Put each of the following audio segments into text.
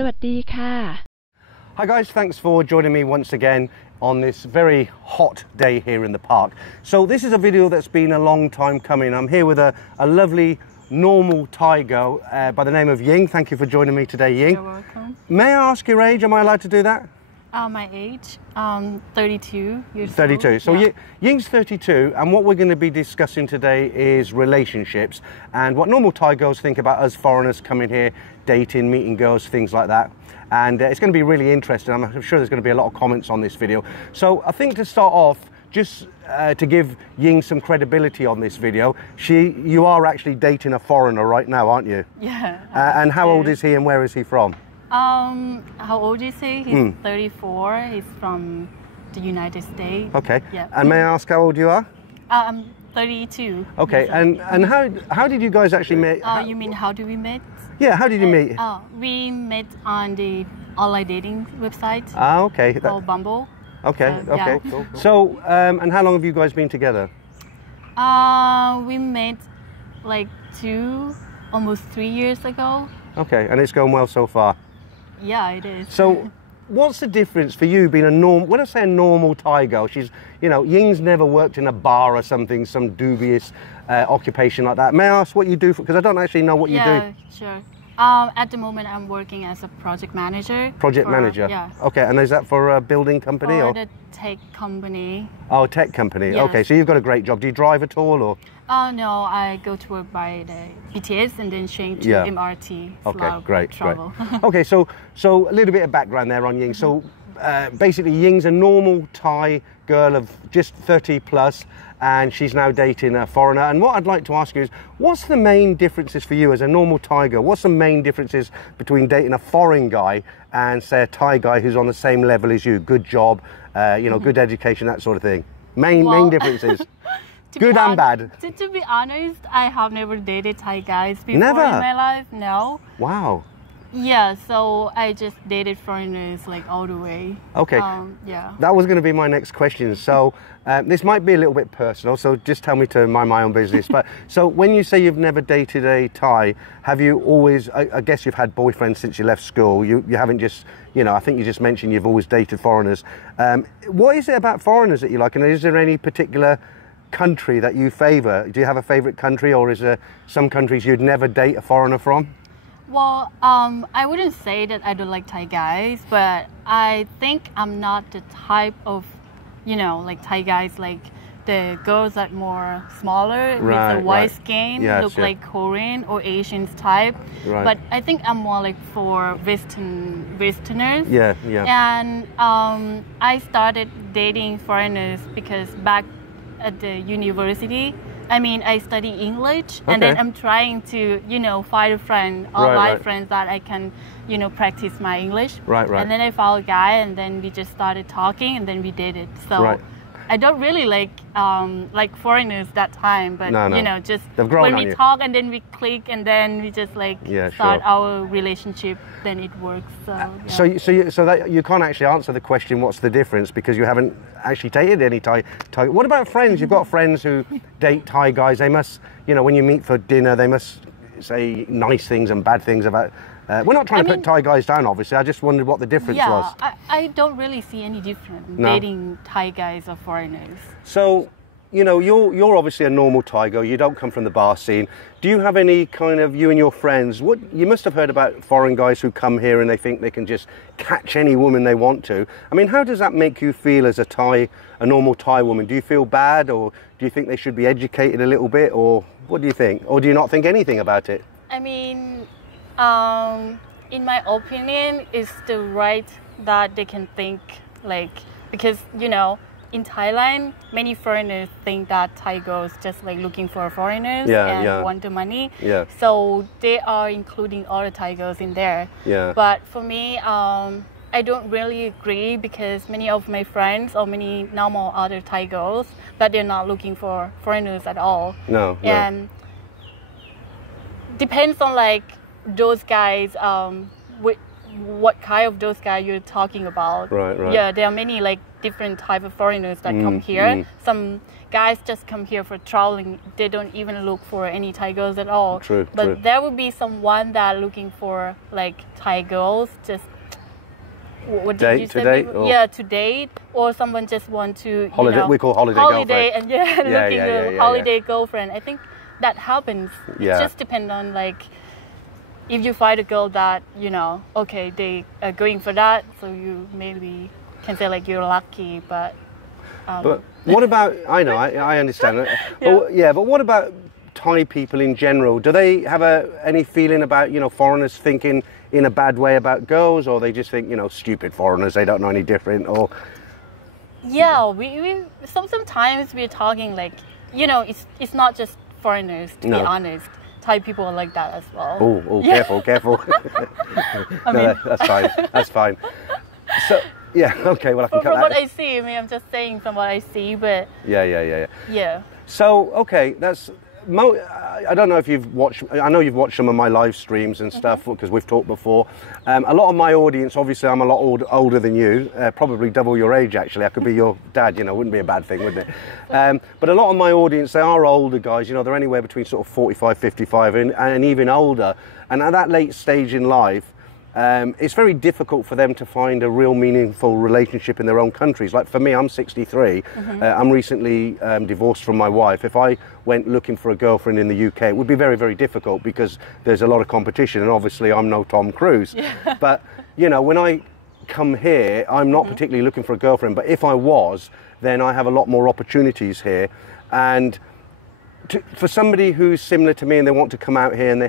สวัสดีค่ะ Hi guys, thanks for joining me once again on this very hot day here in the park. So this is a video that's been a long time coming. I'm here with a lovely normal Thai girl by the name of Ying. Thank you for joining me today, Ying. You're welcome. May I ask your age? Am I allowed to do that? My age, 32 years 32. old. So yeah. Ying's 32, and what we're going to be discussing today is relationships and what normal Thai girls think about us foreigners coming here, dating, meeting girls, things like that. And it's going to be really interesting. I'm sure there's going to be a lot of comments on this video. So I think to start off, just to give Ying some credibility on this video, you are actually dating a foreigner right now, aren't you? Yeah. And how old is he and where is he from? How old is he? He's 34. He's from the United States. Okay. Yeah. And may I ask how old you are? I'm 32. Okay. And how did you guys actually meet? You mean how do we meet? Yeah. How did you meet? We met on the online dating website. Okay. Called Bumble. Okay. So, okay. yeah. Cool. So, and how long have you guys been together? We met like almost 3 years ago. Okay. And it's going well so far. Yeah, it is. So, what's the difference for you being when I say a normal Thai girl, she's, Ying's never worked in a bar or something, some dubious occupation like that. May I ask what you do? Because I don't actually know what you do. Yeah, sure. At the moment, I'm working as a project manager. Project manager? Yeah. Okay, and is that for a building company? For the tech company. Oh, tech company. Yes. Okay, so you've got a great job. Do you drive at all, or? No, I go to work by the BTS and then change to MRT. Okay, great, travel. great. Okay, so a little bit of background there on Ying. So basically, Ying's a normal Thai girl of just 30 plus, and she's now dating a foreigner. And what I'd like to ask you is, what's the main differences for you as a normal Thai girl? What's the main differences between dating a foreign guy and, say, a Thai guy who's on the same level as you? Good job, good education, that sort of thing. Main differences. Good and bad. To be honest, I have never dated Thai guys before Never? in my life. No. Wow. Yeah, so I just dated foreigners like all the way. Okay. Yeah. That was going to be my next question. So this might be a little bit personal, so just tell me to mind my own business. But so when you say you've never dated a Thai, have you always, I guess you've had boyfriends since you left school. You haven't just, I think you just mentioned you've always dated foreigners. What is it about foreigners that you like? And is there any particular country that you favour? Do you have a favourite country, or is there some countries you'd never date a foreigner from? Well, I wouldn't say that I don't like Thai guys, but I think I'm not the type of, like Thai guys, like the girls that more smaller with the white skin, look like Korean or Asian type. Right. But I think I'm more like for Westerners. Yeah, yeah. And I started dating foreigners because back at the university, I study English, and then I'm trying to, find a friend, online friends that I can, practice my English. Right. And then I found a guy, and then we just started talking, and then we dated. So I don't really like foreigners that time, but just when we talk and then we click and then we just start our relationship, then it works. So yeah. So that you can't actually answer the question, what's the difference, because you haven't actually dated any Thai. What about friends? You've got friends who date Thai guys. They must, when you meet for dinner, they must say nice things and bad things about. We're not trying to put Thai guys down, obviously. I just wondered what the difference was. Yeah, I don't really see any difference dating Thai guys or foreigners. So, you're obviously a normal Thai girl. You don't come from the bar scene. Do you have any kind of, you and your friends, you must have heard about foreign guys who come here and they think they can just catch any woman they want to. How does that make you feel as a normal Thai woman? Do you feel bad, or do you think they should be educated a little bit, or what do you think? Or do you not think anything about it? In my opinion, it's the right that they can think, because, in Thailand, many foreigners think that Thai girls just looking for foreigners and want the money. Yeah. So they are including all the Thai girls in there. Yeah. But for me, I don't really agree, because many of my friends or many normal other Thai girls, but they're not looking for foreigners at all. No. And depends on those guys, what kind of those guys you're talking about. Right. Yeah, there are many different type of foreigners that come here. Some guys just come here for traveling. They don't even look for any Thai girls at all. But there will be someone that looking for like Thai girls, just what did you say? Yeah, to date, or someone just want to holiday. We call holiday girlfriend. And looking for holiday girlfriend. I think that happens. It just depends on like if you find a girl that okay, they are going for that, so you maybe can say like you're lucky, but. But what about, I understand it. But what about Thai people in general? Do they have any feeling about, foreigners thinking in a bad way about girls, or they just think, stupid foreigners, they don't know any different, or? Yeah, we sometimes we're talking like, it's not just foreigners, to be honest. Thai people are like that as well. Oh, careful. That's fine. So. Yeah, okay, well I can cut that. From what I see, I'm just saying from what I see, but... Yeah. So, okay, I don't know if you've watched... I know you've watched some of my live streams and stuff, because we've talked before. A lot of my audience, obviously I'm a lot older than you, probably double your age actually. I could be your dad, wouldn't be a bad thing, wouldn't it? But a lot of my audience, they are older guys, they're anywhere between sort of 45, 55 and even older. And at that late stage in life, it's very difficult for them to find a real meaningful relationship in their own countries. Like for me, I'm 63. I'm recently divorced from my wife. If I went looking for a girlfriend in the UK, it would be very, very difficult because there's a lot of competition, and obviously I'm no Tom Cruise. But, when I come here, I'm not particularly looking for a girlfriend, but if I was, then I have a lot more opportunities here. And for somebody who's similar to me and they want to come out here and they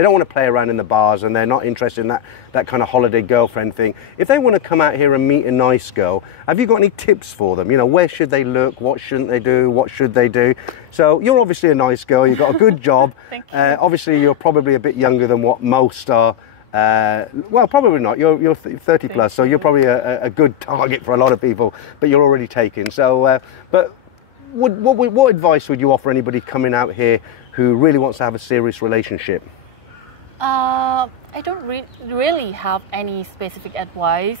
don't want to play around in the bars and they're not interested in that kind of holiday girlfriend thing. If they want to come out here and meet a nice girl, have you got any tips for them? Where should they look? What shouldn't they do? What should they do? So you're obviously a nice girl. You've got a good job. Thank you. Obviously, you're probably a bit younger than what most are. Well, probably not. You're 30 plus, so you're probably a good target for a lot of people, but you're already taken. So, but what advice would you offer anybody coming out here who really wants to have a serious relationship? I don't really have any specific advice.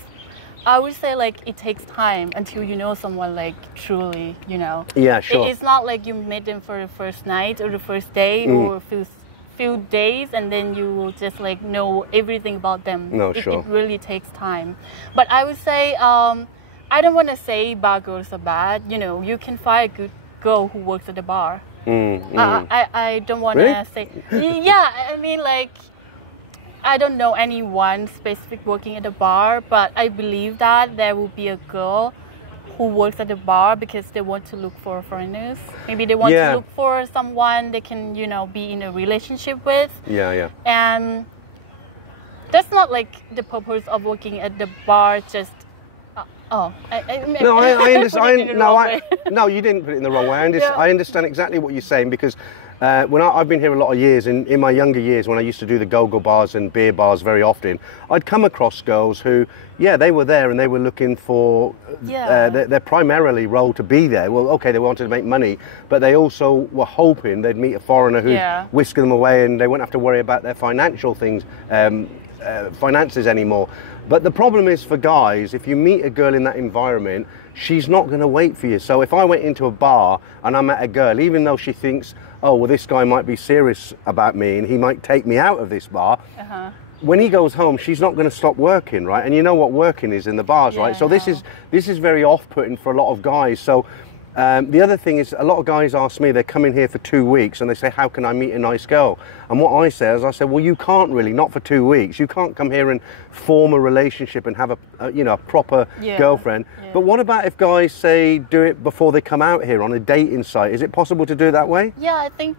I would say like it takes time until you know someone like truly, Yeah, sure. It's not like you meet them for the first night or the first day or a few days and then you will just like know everything about them. No, sure. It really takes time. But I would say, I don't want to say bar girls are bad. You can find a good girl who works at the bar. I don't want to say... Yeah, I mean like, I don't know anyone specific working at the bar, but I believe that there will be a girl who works at the bar because they want to look for foreigners. Maybe they want to look for someone they can, be in a relationship with. Yeah. And that's not like the purpose of working at the bar, just... I understand. No, you didn't put it in the wrong way. I understand exactly what you're saying because when I've been here a lot of years, in my younger years when I used to do the go-go bars and beer bars very often, I'd come across girls who, they were there and they were looking for their primarily role to be there. Well, okay, they wanted to make money, but they also were hoping they'd meet a foreigner who'd whisk them away and they wouldn't have to worry about their financial things, finances anymore. But the problem is for guys, if you meet a girl in that environment, she's not going to wait for you. So if I went into a bar and I met a girl, even though she thinks, oh, well, this guy might be serious about me and he might take me out of this bar, when he goes home, she's not going to stop working, right? And you know what working is in the bars, right? So this is very off-putting for a lot of guys. So the other thing is a lot of guys ask me, they're coming here for 2 weeks and they say, how can I meet a nice girl? And what I say is, well, you can't really, not for 2 weeks. You can't come here and form a relationship and have a proper girlfriend. But what about if guys say do it before they come out here on a dating site? Is it possible to do it that way? Yeah, I think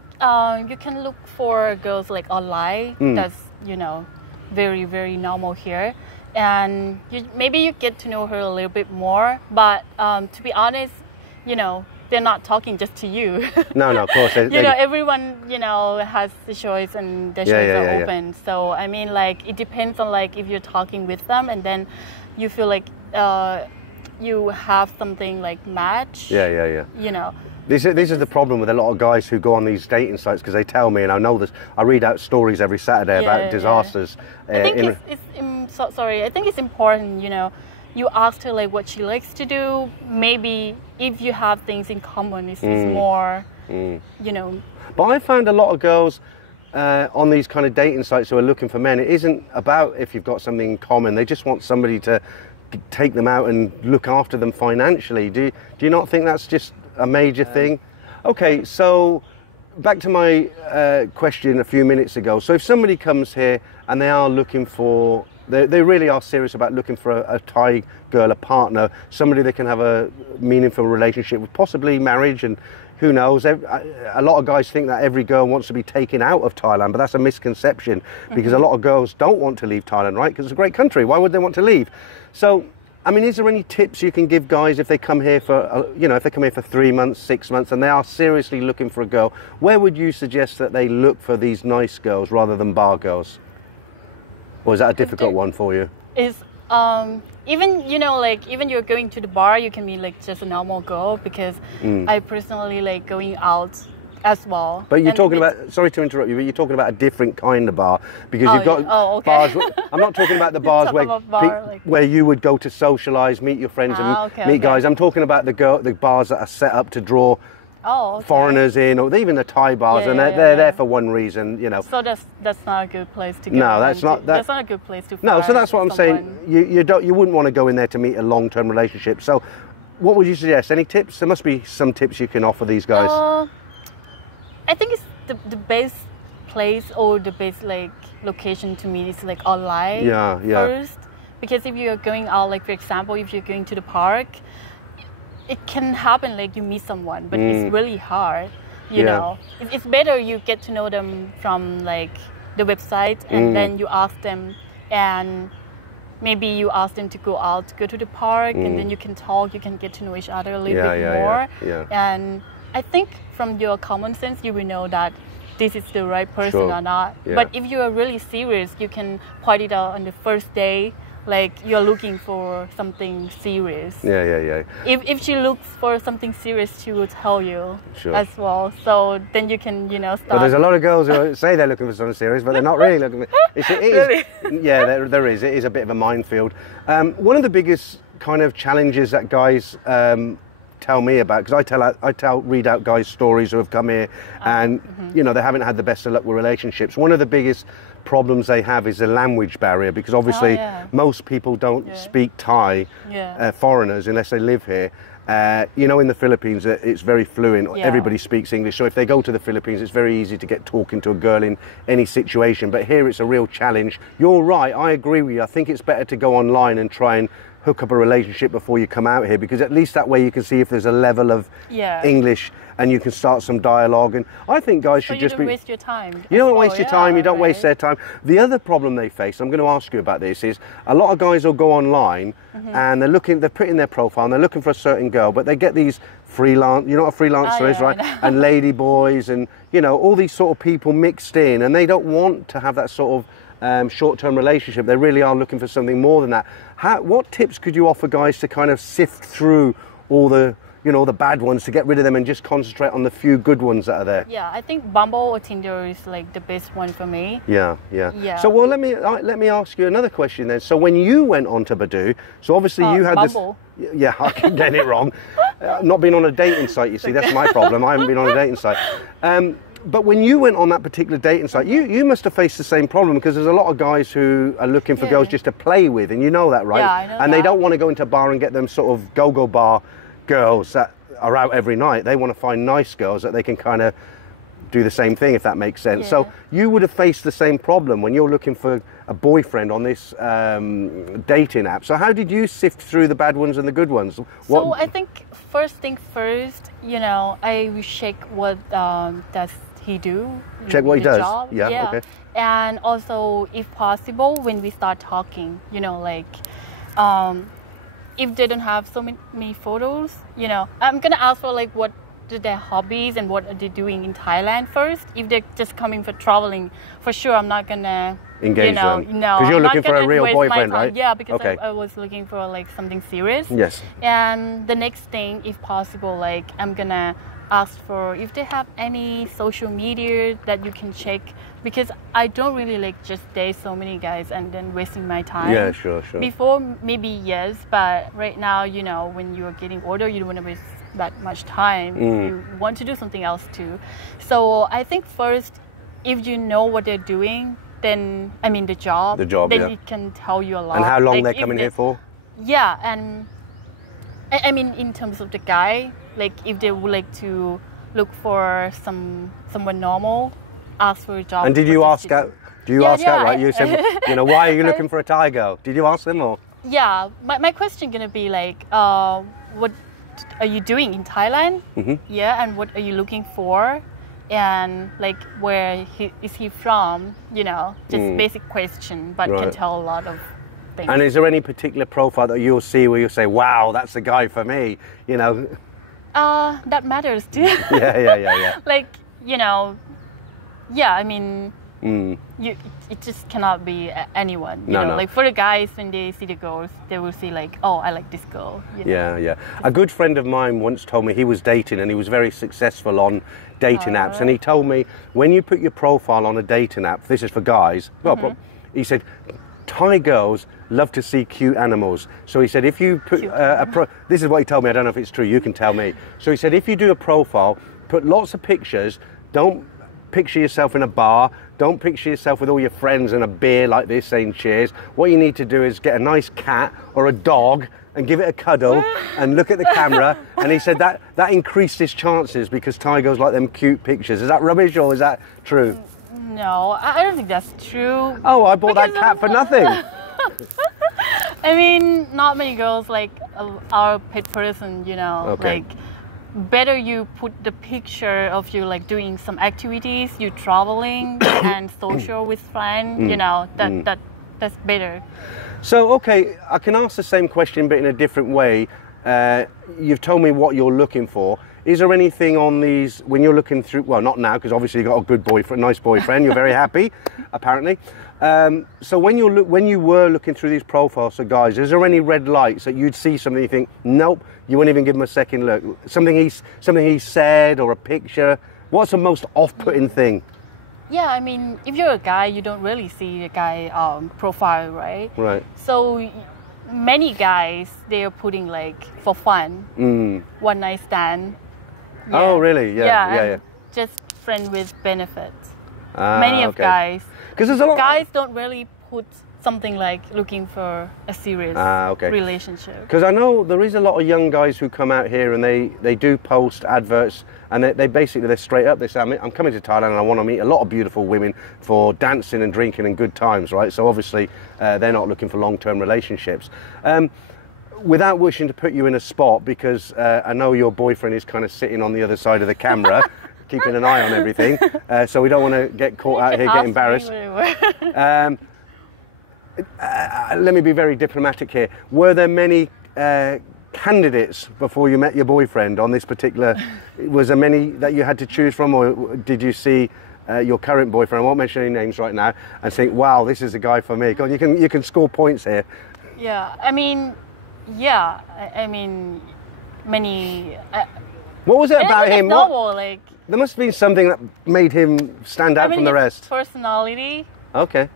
you can look for girls like online. That's, very, very normal here. And maybe you get to know her a little bit more. But to be honest, they're not talking just to you. No, of course. Everyone, has the choice and the choice are open. So, I mean, like, it depends on, like, if you're talking with them and then you feel like you have something, like, match. This is the problem with a lot of guys who go on these dating sites because they tell me, and I know this, I read out stories every Saturday about disasters. I think I think it's important, you ask her like what she likes to do. Maybe if you have things in common, it's more, you know. But I found a lot of girls on these kind of dating sites who are looking for men, it isn't about if you've got something in common. They just want somebody to take them out and look after them financially. Do you not think that's just a major thing? Okay, so back to my question a few minutes ago. So if somebody comes here and they are looking for, they really are serious about looking for a Thai girl, a partner, somebody they can have a meaningful relationship with, possibly marriage, and who knows, a lot of guys think that every girl wants to be taken out of Thailand, but that's a misconception, because a lot of girls don't want to leave Thailand, right? Because it's a great country. Why would they want to leave? So, I mean, is there any tips you can give guys if they come here for, you know, if they come here for 3 months, 6 months, and they are seriously looking for a girl? Where would you suggest that they look for these nice girls rather than bar girls? Or is that a difficult one for you? Even, you know, like, even you're going to the bar, you can be like just a normal girl, because I personally like going out as well. But you're talking about, sorry to interrupt you, but you're talking about a different kind of bar, because you've got bars. I'm not talking about the bars where you would go to socialise, meet your friends and meet guys. I'm talking about the bars that are set up to draw foreigners in, or even the Thai bars, and they're there for one reason, you know. So that's not a good place to go. No, that's not a good place to. No, so that's what I'm saying. You wouldn't want to go in there to meet a long-term relationship. So, what would you suggest? Any tips? There must be some tips you can offer these guys. I think it's the best place or the best like location to meet is like online first, because if you're going out, like for example, if you're going to the park, it can happen like you meet someone, but it's really hard, you know. It's better you get to know them from like the website, and then you ask them, and maybe you ask them to go out, go to the park, and then you can talk, you can get to know each other a little bit more. And I think from your common sense, you will know that this is the right person or not. But if you are really serious, you can point it out on the first day, like you're looking for something serious. If she looks for something serious, she will tell you as well. So then you can, you know, start. Well, there's a lot of girls who say they're looking for something serious, but they're not really looking for it. Really? There is. It is a bit of a minefield. One of the biggest kind of challenges that guys tell me about, because I read out guys' stories who have come here and you know, they haven't had the best of luck with relationships. One of the biggest problems they have is the language barrier, because obviously most people don't speak Thai, foreigners, unless they live here. You know, in the Philippines, it's very fluent. Everybody speaks English. So if they go to the Philippines, it's very easy to get talking to a girl in any situation. But here it's a real challenge. You're right. I agree with you. I think it's better to go online and try and hook up a relationship before you come out here, because at least that way you can see if there's a level of English and you can start some dialogue. And I think guys should just be... You don't waste your time. You don't waste your time, you don't waste their time. The other problem they face, I'm going to ask you about this, is a lot of guys will go online and they're putting their profile and they're looking for a certain girl, but they get these freelance, you know what a freelancer is, right? And lady boys and, you know, all these sort of people mixed in, and they don't want to have that sort of short-term relationship. They really are looking for something more than that. What tips could you offer guys to kind of sift through all the, you know, the bad ones, to get rid of them and just concentrate on the few good ones that are there? Yeah, I think Bumble or Tinder is like the best one for me. Yeah. So well, let me ask you another question then. So when you went on to Badoo, so obviously you had Bumble. this. Yeah, I keep getting it wrong. Not been on a dating site, you see, that's my problem. I haven't been on a dating site. But when you went on that particular dating site, you must have faced the same problem, because there's a lot of guys who are looking for girls just to play with, and you know that, right? Yeah, I know and they don't want to go into a bar and get them sort of go-go bar girls that are out every night. They want to find nice girls that they can kind of do the same thing, if that makes sense. So you would have faced the same problem when you're looking for a boyfriend on this dating app. So how did you sift through the bad ones and the good ones? So I think first thing first, you know, I will check what does he do. Check what he does. Job. Yeah. Okay. And also, if possible, when we start talking, you know, like if they don't have so many photos, you know, I'm gonna ask for like what their hobbies and what are they doing in Thailand first. If they're just coming for traveling, for sure I'm not gonna engage them. No, because you're looking for a real boyfriend, right? Yeah, because I was looking for like something serious. Yes. And the next thing, if possible, like I'm gonna ask for if they have any social media that you can check, because I don't really like just date so many guys and then wasting my time. Yeah, sure. Before, maybe yes, but right now, you know, when you're getting older, you don't want to waste that much time. You want to do something else too. So I think first, if you know what they're doing, then, I mean, the job, then it can tell you a lot. And how long they're coming here for? Yeah, and I mean, in terms of the guy, like if they would like to look for someone normal, ask for a job. And did you ask out? Do you ask out, right? You said, you know, why are you looking for a Thai girl? Did you ask them or? Yeah, my question gonna be like, what are you doing in Thailand? Yeah, and what are you looking for? And like, where is he from? You know, just basic question, but can tell a lot of things. And is there any particular profile that you'll see where you'll say, wow, that's the guy for me, you know? That matters too. Yeah. Like, you know, yeah, I mean, it just cannot be anyone. You know, like for the guys, when they see the girls, they will see like, oh, I like this girl. You know? Yeah. A good friend of mine once told me he was dating and he was very successful on dating apps. And he told me, when you put your profile on a dating app, this is for guys, he said, Thai girls love to see cute animals. So he said, if you put this is what he told me, I don't know if it's true, you can tell me. So he said, if you do a profile, put lots of pictures, don't picture yourself in a bar, don't picture yourself with all your friends and a beer like this saying cheers. What you need to do is get a nice cat or a dog and give it a cuddle and look at the camera. And he said that increased his chances because Thai girls like them cute pictures. Is that rubbish or is that true? No, I don't think that's true. Oh, I bought that cat for nothing. I mean, not many girls like are a pet person, you know. Like, better you put the picture of you like doing some activities, you traveling and social with friends, you know, that's better. So, okay, I can ask the same question but in a different way. You've told me what you're looking for. Is there anything on these, when you're looking through, well, not now, because obviously you've got a good boyfriend, nice boyfriend, you're very happy, apparently. So when you were looking through these profiles for guys, is there any red lights that you'd see something you think, nope, you wouldn't even give him a second look? Something he said or a picture? What's the most off-putting thing? Yeah, I mean, if you're a guy, you don't really see a guy profile, right? Right. So many guys, they are putting like for fun, one night stand. Yeah. Oh, really? Yeah. Just friend with benefits. Many of guys. Because there's a lot. Guys don't really put something like looking for a serious relationship. Because I know there is a lot of young guys who come out here and they do post adverts and they basically, they're straight up. They say, I'm coming to Thailand and I want to meet a lot of beautiful women for dancing and drinking and good times, right? So obviously they're not looking for long-term relationships. Without wishing to put you in a spot, because I know your boyfriend is kind of sitting on the other side of the camera, keeping an eye on everything, so we don't want to get caught out here, get embarrassed. Let me be very diplomatic here. Were there many candidates before you met your boyfriend on this particular? Was there many that you had to choose from, or did you see your current boyfriend, I won't mention any names right now, and think, wow, this is the guy for me? You can score points here. Yeah, I mean, many. What was it about him? Normal, like, there must have been something that made him stand out from the rest. Personality. Okay.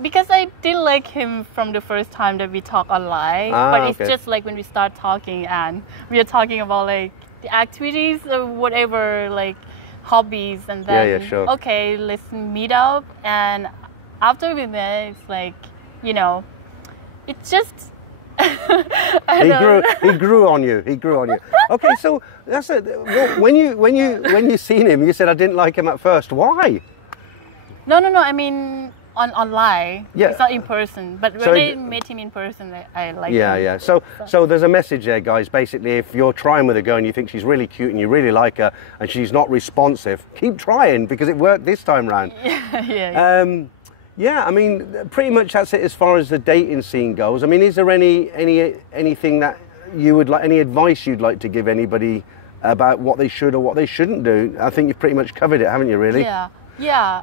Because I didn't like him from the first time that we talked online, but it's just like when we start talking and we are talking about like the activities or whatever, like hobbies, and then okay, let's meet up. And after we met, it's like, you know, it's just he grew on you. Okay, so that's it. When you seen him, you said I didn't like him at first. Why? No. I mean, online. Yeah. It's not in person. But when I met him in person, I liked him. Yeah. So there's a message there, guys. Basically, if you're trying with a girl and you think she's really cute and you really like her and she's not responsive, keep trying, because it worked this time round. Yeah, I mean, pretty much that's it as far as the dating scene goes. I mean, is there anything that you would like, any advice you'd like to give anybody about what they should or what they shouldn't do? I think you've pretty much covered it, haven't you, really? Yeah.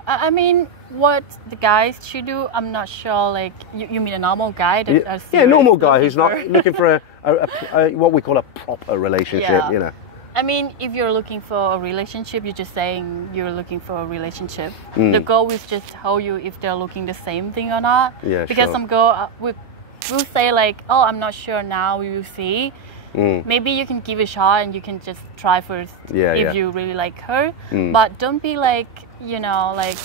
I mean, what the guys should do, I'm not sure. Like, you mean a normal guy? That normal guy who's not looking for a what we call a proper relationship, you know. I mean, if you're looking for a relationship, you're just saying you're looking for a relationship. The girl will just tell you if they're looking the same thing or not. Yeah, because some girl will say like, oh, I'm not sure now, we will see. Maybe you can give it a shot and you can just try first if you really like her. But don't be like, you know, like,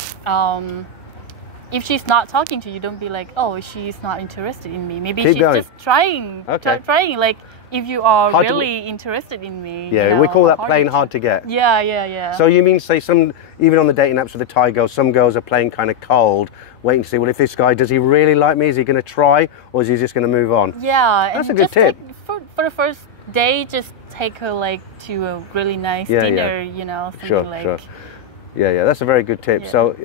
if she's not talking to you, don't be like, oh, she's not interested in me. Maybe she's just trying. Trying. Like, if you are really interested in me. Yeah, you know, we call that playing hard to get. Yeah. So you mean, say, even on the dating apps with the Thai girls, some girls are playing kind of cold, waiting to see, well, if this guy, does he really like me? Is he going to try? Or is he just going to move on? Yeah. That's a good tip. For the first day, just take her like to a really nice dinner, you know, something like. Sure. Yeah, that's a very good tip. So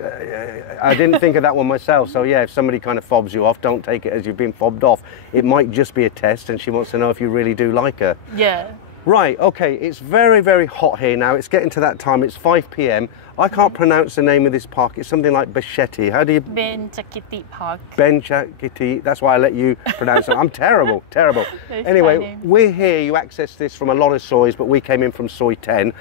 I didn't think of that one myself. So yeah, if somebody kind of fobs you off, don't take it as you've been fobbed off. It might just be a test and she wants to know if you really do like her. Yeah. Right, okay, it's very, very hot here now. It's getting to that time. It's 5 p.m. I can't pronounce the name of this park. It's something like Bashetti. How do you... Benchakiti Park. Benchakiti. That's why I let you pronounce it. I'm terrible. Anyway, we're here. You access this from a lot of soys, but we came in from soy 10,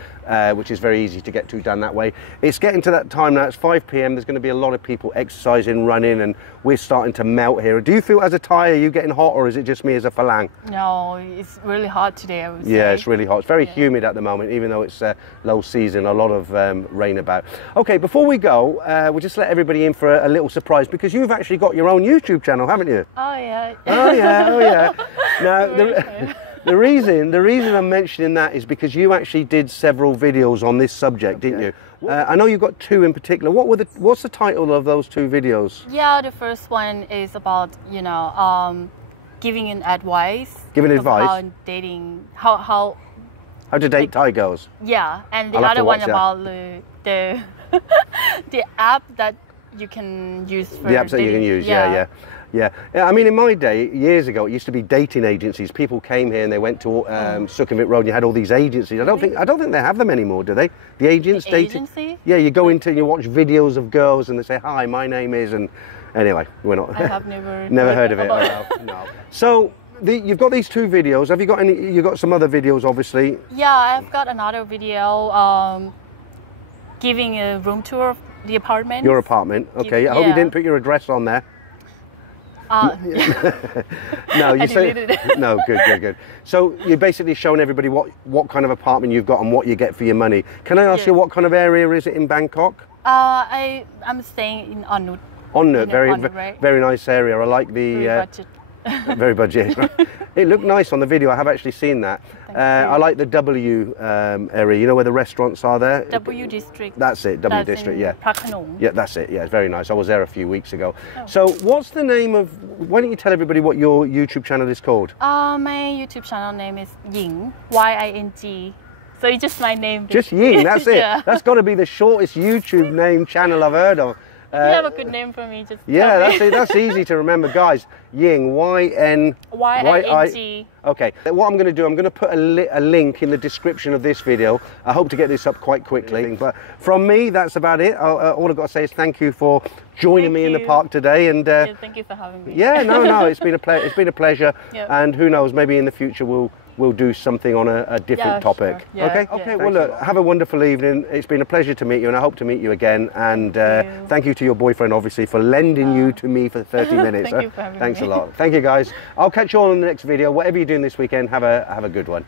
which is very easy to get to down that way. It's getting to that time now. It's 5 p.m. There's going to be a lot of people exercising, running, and we're starting to melt here. Do you feel as a Thai, are you getting hot, or is it just me as a Falang? No, it's really hot today, I would say. Yeah, it's really hot. It's very humid at the moment, even though it's low season, a lot of rain about. Okay, before we go, we'll just let everybody in for a little surprise, because you've actually got your own YouTube channel, haven't you? Oh yeah. Oh yeah. Now, the reason I'm mentioning that is because you actually did several videos on this subject, didn't you? I know you've got 2 in particular. What's the title of those 2 videos? Yeah, the first one is about, you know, giving an advice. Giving advice? How dating, how to date Thai girls. Yeah, and the other one about the the app that you can use for the apps that you can use. Yeah. I mean, in my day, years ago, it used to be dating agencies. People came here and they went to Sukhumvit Road. And you had all these agencies. I don't think they have them anymore, do they? The agents dating. Agency? Yeah, you go into and you watch videos of girls and they say, "Hi, my name is," and anyway, we're not. I have never heard of it. No. So. You've got these 2 videos. Have you got any? You've got some other videos, obviously. Yeah, I've got another video giving a room tour of the apartment. Your apartment, okay. I hope you didn't put your address on there. No, you say no. Good. So you're basically showing everybody what kind of apartment you've got and what you get for your money. Can I ask you what kind of area is it in Bangkok? I'm staying in Onut. Onut, very nice area. I like the. Very budget. It looked nice on the video. I have actually seen that. I like the W area. You know where the restaurants are there? W District. That's it. W District. Yeah. Phra Khanong. Yeah, that's it. Yeah, it's very nice. I was there a few weeks ago. So, what's the name of? Why don't you tell everybody what your YouTube channel is called? My YouTube channel name is Ying. Ying. So it's just my name. Just Ying. That's it. That's got to be the shortest YouTube name channel I've heard of. You have a good name for me. Just that's it. That's easy to remember, guys. Ying, Y-N... Y-I-N-G. Okay. What I'm going to do, I'm going to put a link in the description of this video. I hope to get this up quite quickly. But from me, that's about it. All I've got to say is thank you for joining me in the park today. And thank you for having me. Yeah, no, it's been a pleasure. Yep. And who knows, maybe in the future we'll do something on a different topic. Sure. Yeah, okay. Well, look, have a wonderful evening. It's been a pleasure to meet you, and I hope to meet you again. And thank you to your boyfriend, obviously, for lending you to me for 30 minutes. Thank you for having me. Thanks a lot. Thank you, guys. I'll catch you all in the next video. Whatever you're doing this weekend, have a good one.